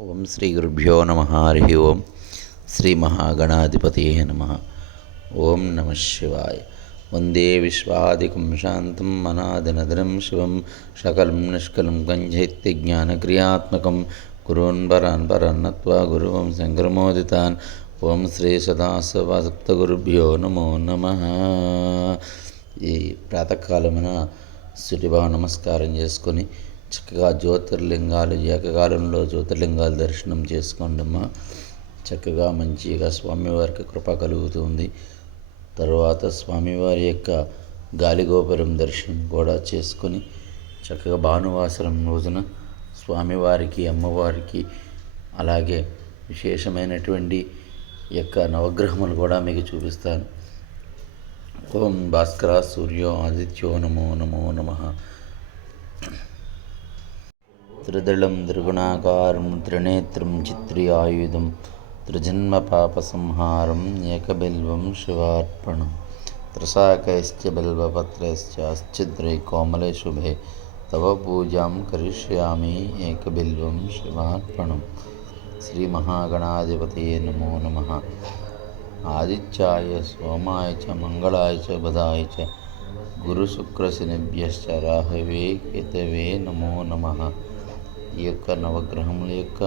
ఓం శ్రీ గురుభ్యో నమ. హరి ఓం. శ్రీ మహాగణాధిపతయే నమ. ఓం నమ శివాయ. వందే విశ్వాదికం శాంతం మనాదినదనం శివం సకలం నిష్కలం గంజైత్యజ్ఞానక్రియాత్మకం గురూన్ పరాన్ పరన్నత్వా గురువం శంకరమోదితాన్. ఓం శ్రీ సదాశివసప్తగురుభ్యో నమో నమ. ఈ ప్రాతకాలమున సూర్యభావ నమస్కారం చేసుకొని చక్కగా జ్యోతిర్లింగాలు ఏకకాలంలో జ్యోతిర్లింగాలు దర్శనం చేసుకోండమ్మా. చక్కగా మంచిగా స్వామివారికి కృప కలుగుతుంది. తర్వాత స్వామివారి యొక్క గాలిగోపురం దర్శనం కూడా చేసుకొని చక్కగా భానువాసరం రోజున స్వామివారికి అమ్మవారికి అలాగే విశేషమైనటువంటి యొక్క నవగ్రహములు కూడా మీకు చూపిస్తాను. ఓం భాస్కర సూర్యో ఆదిత్యో నమో నమో నమః. త్రిదళం త్రిగుణాకారం త్రినేత్రం చిత్రయాయుధం త్రిజన్మ పాపసంహారం ఏకబిల్వం శివార్పణం త్రిశాకైశ్చ బిల్వపత్రైశ్చ ఛిద్రై కోమలే శుభే తవ పూజాం కరిష్యామి ఏకబిల్వం శివార్పణం. శ్రీ మహాగణాధిపతయే నమో నమః. ఆదిత్యాయ సోమాయ చ మంగళాయ చ బుధాయ చ గురుశుక్రశనిభ్యశ్చ రాహవే కేతవే నమో నమః. ఈ యొక్క నవగ్రహముల యొక్క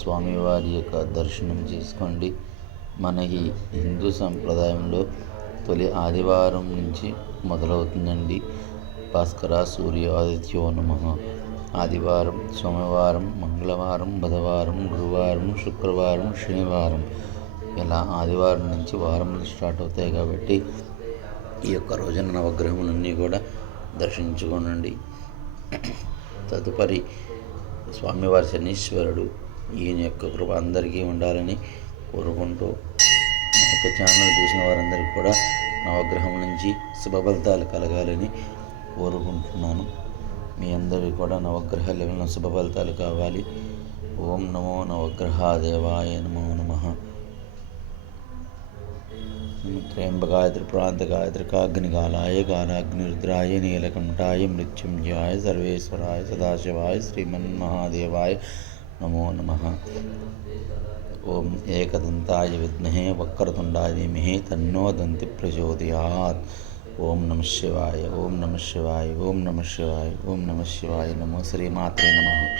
స్వామివారి యొక్క దర్శనం చేసుకోండి. మన ఈ హిందూ సంప్రదాయంలో తొలి ఆదివారం నుంచి మొదలవుతుందండి. భాస్కర సూర్య ఆదిత్యో నమః. ఆదివారం, సోమవారం, మంగళవారం, బుధవారం, గురువారం, శుక్రవారం, శనివారం ఇలా ఆదివారం నుంచి వారములు స్టార్ట్ అవుతాయి. కాబట్టి ఈ యొక్క రోజున నవగ్రహములన్నీ కూడా దర్శించుకోనండి. తదుపరి స్వామివారి శనీశ్వరుడు ఈయన యొక్క కృప అందరికీ ఉండాలని కోరుకుంటూ నా యొక్క ఛానల్ చూసిన వారందరికీ కూడా నవగ్రహం నుంచి శుభ ఫలితాలు కలగాలని కోరుకుంటున్నాను. మీ అందరికీ కూడా నవగ్రహాల శుభ ఫలితాలు కావాలి. ఓం నమో నవగ్రహాదేవాయ నమో నమః. త్రయంబకాయ త్రిపురాంతకాయ త్రికాగ్నికాలాయ కాలాగ్నిరుద్రాయ నీలకంఠాయ మృత్యుంజయాయ సర్వేశ్వరాయ సదాశివాయ శ్రీమన్మహాదేవాయ నమో నమః. ఓం ఏకదంతాయ విద్మహే వక్రతుండాయ ధీమహి తన్నో దంతి ప్రచోదయాత్. ఓం నమః శివాయ. ఓం నమః శివాయ. ఓం నమః శివాయ. ఓం నమః శివాయ. నమో శ్రీమాత్రే నమః.